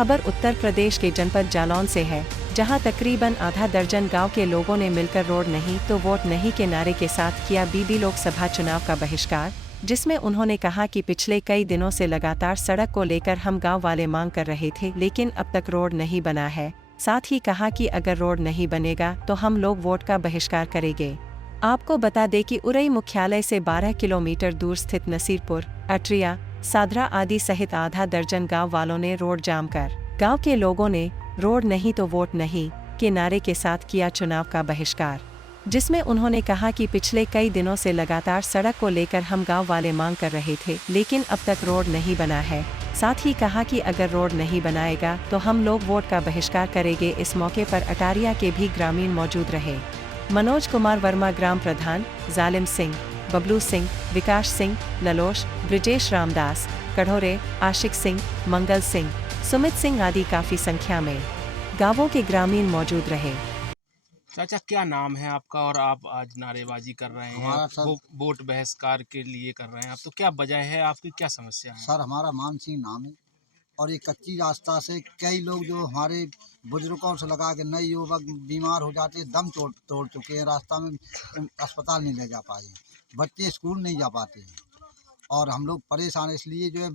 खबर उत्तर प्रदेश के जनपद जालौन से है, जहां तकरीबन आधा दर्जन गांव के लोगों ने मिलकर रोड नहीं तो वोट नहीं के नारे के साथ किया बीबी लोकसभा चुनाव का बहिष्कार, जिसमें उन्होंने कहा कि पिछले कई दिनों से लगातार सड़क को लेकर हम गांव वाले मांग कर रहे थे, लेकिन अब तक रोड नहीं बना है। साथ ही कहा कि अगर रोड नहीं बनेगा तो हम लोग वोट का बहिष्कार करेंगे। आपको बता दें कि उरई मुख्यालय से 12 किलोमीटर दूर स्थित नसीरपुर, अटरिया, सादरा आदि सहित आधा दर्जन गांव वालों ने रोड जाम कर गांव के लोगों ने रोड नहीं तो वोट नहीं के नारे के साथ किया चुनाव का बहिष्कार, जिसमें उन्होंने कहा कि पिछले कई दिनों से लगातार सड़क को लेकर हम गांव वाले मांग कर रहे थे, लेकिन अब तक रोड नहीं बना है। साथ ही कहा कि अगर रोड नहीं बनाएगा तो हम लोग वोट का बहिष्कार करेंगे। इस मौके पर अटारिया के भी ग्रामीण मौजूद रहे। मनोज कुमार वर्मा ग्राम प्रधान, जालिम सिंह, बबलू सिंह, विकास सिंह, ललोश, ब्रिजेश रामदास, कढ़ोरे, आशिक सिंह, मंगल सिंह, सुमित सिंह आदि काफी संख्या में गांवों के ग्रामीण मौजूद रहे। चाचा, क्या नाम है आपका और आप आज नारेबाजी कर रहे हैं, वोट बहिष्कार के लिए कर रहे हैं आप, तो क्या वजह है, आपकी क्या समस्या है? सर, हमारा मान सिंह नाम है और ये कच्ची रास्ता से कई लोग जो हमारे बुजुर्गों से लगा के नए युवक बीमार हो जाते, दम तोड़ चुके हैं, रास्ता में अस्पताल नहीं ले जा पाए, बच्चे स्कूल नहीं जा पाते हैं और हम लोग परेशान। इसलिए जो है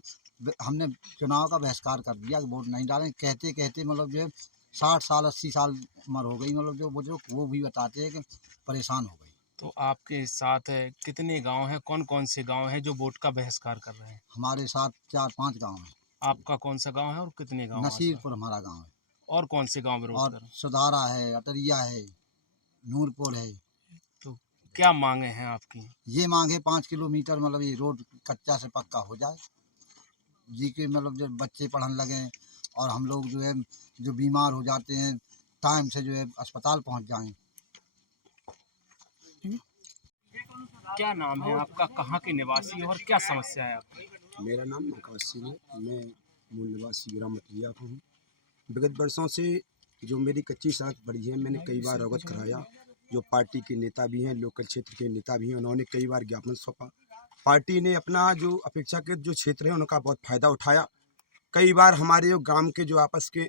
हमने चुनाव का बहिष्कार कर दिया कि वोट नहीं डालें। कहते कहते मतलब जो है 60 साल 80 साल उम्र हो गई, मतलब जो बुजुर्ग वो भी बताते हैं कि परेशान हो गए। तो आपके साथ कितने गांव हैं, कौन कौन से गांव हैं जो वोट का बहिष्कार कर रहे हैं? हमारे साथ 4-5 गाँव हैं। आपका कौन सा गांव है और कितने गांव? नसीरपुर हमारा गाँव है। और कौन से गांव में रोड और सुधारा है, अटरिया है, नूरपुर है। तो क्या मांगे हैं आपकी? ये मांग है 5 किलोमीटर मतलब ये रोड कच्चा से पक्का हो जाए जी, के मतलब जो बच्चे पढ़ने लगे और हम लोग जो है जो बीमार हो जाते हैं टाइम से जो है अस्पताल पहुंच जाएं। क्या नाम है आपका, कहाँ के निवासी और क्या समस्या है आपकी? मेरा नाम आकाश सिंह है। मैं मूल निवासी ग्राम अटरिया का हूँ। विगत वर्षों से जो मेरी कच्ची सड़क पड़ी है, मैंने कई बार अवगत कराया। जो पार्टी के नेता भी हैं, लोकल क्षेत्र के नेता भी हैं, उन्होंने कई बार ज्ञापन सौंपा। पार्टी ने अपना जो अपेक्षाकृत जो क्षेत्र है उनका बहुत फ़ायदा उठाया। कई बार हमारे जो ग्राम के जो आपस के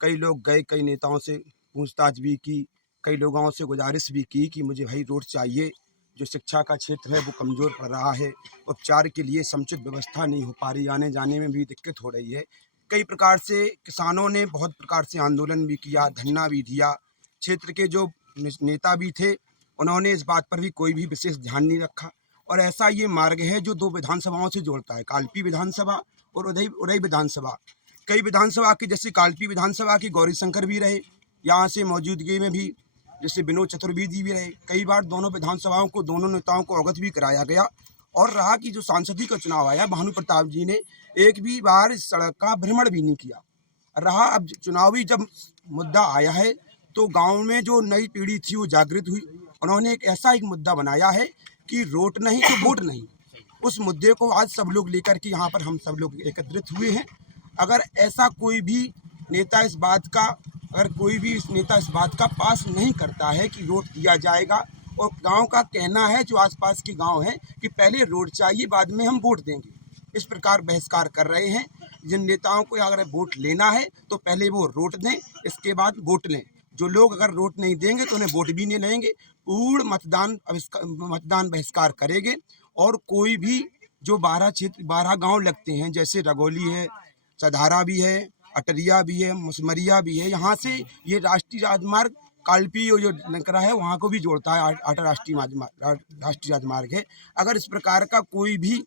कई लोग गए, कई नेताओं से पूछताछ भी की, कई लोगों से गुजारिश भी की कि मुझे भाई रोड चाहिए। जो शिक्षा का क्षेत्र है वो कमज़ोर पड़ रहा है, उपचार के लिए समुचित व्यवस्था नहीं हो पा रही, आने जाने में भी दिक्कत हो रही है। कई प्रकार से किसानों ने बहुत प्रकार से आंदोलन भी किया, धरना भी दिया। क्षेत्र के जो नेता भी थे उन्होंने इस बात पर भी कोई भी विशेष ध्यान नहीं रखा। और ऐसा ये मार्ग है जो 2 विधानसभाओं से जोड़ता है, कालपी विधानसभा और उरई विधानसभा। कई विधानसभा की जैसे कालपी विधानसभा की गौरी शंकर भी रहे, यहाँ से मौजूदगी में भी जैसे विनोद चतुर्वेदी भी रहे। कई बार दोनों विधानसभाओं को, दोनों नेताओं को अवगत भी कराया गया। और रहा कि जो सांसदीय का चुनाव आया, भानु प्रताप जी ने एक भी बार इस सड़क का भ्रमण भी नहीं किया। रहा अब चुनावी जब मुद्दा आया है तो गांव में जो नई पीढ़ी थी वो जागृत हुई। उन्होंने एक ऐसा एक मुद्दा बनाया है कि रोड नहीं तो वोट नहीं। उस मुद्दे को आज सब लोग लेकर के यहाँ पर हम सब लोग एकत्रित हुए हैं। अगर ऐसा कोई भी नेता इस बात का पास नहीं करता है कि रोड दिया जाएगा, और गांव का कहना है जो आसपास के गांव हैं कि पहले रोड चाहिए बाद में हम वोट देंगे, इस प्रकार बहिष्कार कर रहे हैं। जिन नेताओं को अगर वोट लेना है तो पहले वो रोड दें, इसके बाद वोट लें। जो लोग अगर वोट नहीं देंगे तो उन्हें वोट भी नहीं लेंगे। पूर्ण मतदान बहिष्कार करेंगे। और कोई भी जो 12 गांव लगते हैं, जैसे रगोली है, सधारा भी है, अटरिया भी है, मुसमरिया भी है, यहाँ से ये राष्ट्रीय राजमार्ग कालपी जो नकरा है वहाँ को भी जोड़ता है, अंतर्राष्ट्रीय राष्ट्रीय राजमार्ग है। अगर इस प्रकार का कोई भी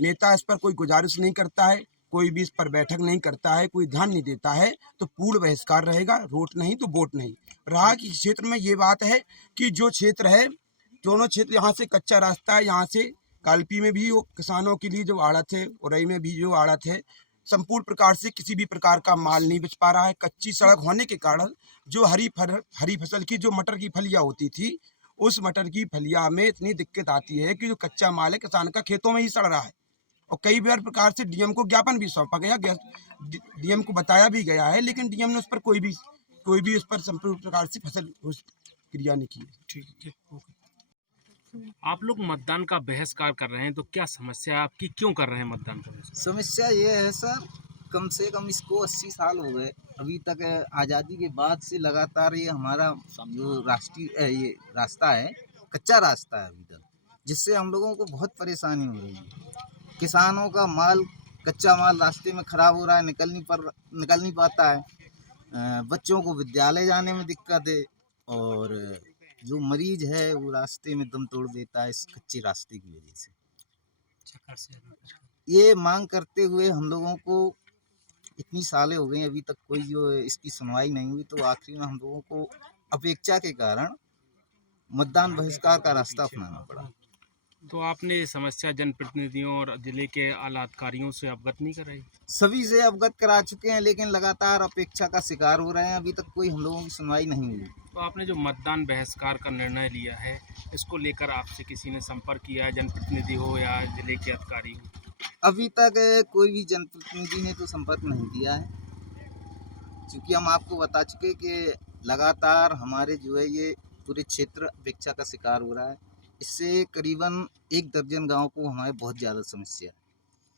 नेता इस पर कोई गुजारिश नहीं करता है, कोई भी इस पर बैठक नहीं करता है, कोई ध्यान नहीं देता है, तो पूर्ण बहिष्कार रहेगा। रोड नहीं तो वोट नहीं। रहा कि क्षेत्र में ये बात है कि जो क्षेत्र है, दोनों क्षेत्र, यहाँ से कच्चा रास्ता है, यहाँ से कालपी में भी वो किसानों के लिए जो आड़त है, उरई में भी जो आड़त है, संपूर्ण प्रकार से किसी भी प्रकार का माल नहीं बेच पा रहा है। कच्ची सड़क होने के कारण जो हरी फसल की जो मटर की फलियाँ होती थी, उस मटर की फलियाँ में इतनी दिक्कत आती है कि जो कच्चा माल है किसान का खेतों में ही सड़ रहा है। और कई बार प्रकार से डीएम को ज्ञापन भी सौंपा गया, डीएम को बताया भी गया है, लेकिन डीएम ने उस पर कोई भी उस पर संपूर्ण प्रकार से फसल क्रिया नहीं की। ठीक है। आप लोग मतदान का बहिष्कार कर रहे हैं, तो क्या समस्या आपकी, क्यों कर रहे हैं मतदान का बहिष्कार? समस्या ये है सर कम से कम इसको 80 साल हो गए। अभी तक आज़ादी के बाद से लगातार ये हमारा जो ये रास्ता है, कच्चा रास्ता है अभी तक, जिससे हम लोगों को बहुत परेशानी हो रही है। किसानों का माल, कच्चा माल रास्ते में खराब हो रहा है, निकल नहीं पाता है। बच्चों को विद्यालय जाने में दिक्कत है, और जो मरीज है वो रास्ते में दम तोड़ देता है इस कच्चे रास्ते की वजह से। ये मांग करते हुए हम लोगों को इतनी सालें हो गई, अभी तक कोई जो इसकी सुनवाई नहीं हुई, तो आखिरी में हम लोगों को अपेक्षा के कारण मतदान बहिष्कार का रास्ता अपनाना पड़ा। तो आपने ये समस्या जनप्रतिनिधियों और जिले के आला अधिकारियों से अवगत नहीं कराई? सभी से अवगत करा चुके हैं, लेकिन लगातार अपेक्षा का शिकार हो रहे हैं। अभी तक कोई हम लोगों की सुनवाई नहीं हुई। तो आपने जो मतदान बहिष्कार का निर्णय लिया है, इसको लेकर आपसे किसी ने संपर्क किया है, जनप्रतिनिधि हो या जिले के अधिकारी हो? अभी तक कोई भी जनप्रतिनिधि ने तो संपर्क नहीं किया है, क्योंकि हम आपको बता चुके कि लगातार हमारे जो है ये पूरे क्षेत्र अपेक्षा का शिकार हो रहा है। इससे करीबन 1 दर्जन गाँव को हमारे बहुत ज़्यादा समस्या है।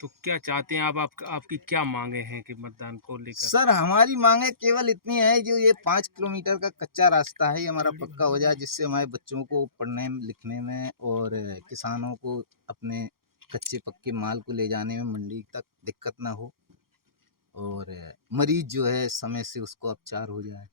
तो क्या चाहते हैं आप आपकी क्या मांगे हैं कि मतदान को लेकर? सर, हमारी मांगे केवल इतनी है, जो ये 5 किलोमीटर का कच्चा रास्ता है, ये हमारा पक्का हो जाए, जिससे हमारे बच्चों को पढ़ने लिखने में और किसानों को अपने कच्चे पक्के माल को ले जाने में मंडी तक दिक्कत ना हो, और मरीज जो है समय से उसको उपचार हो जाए।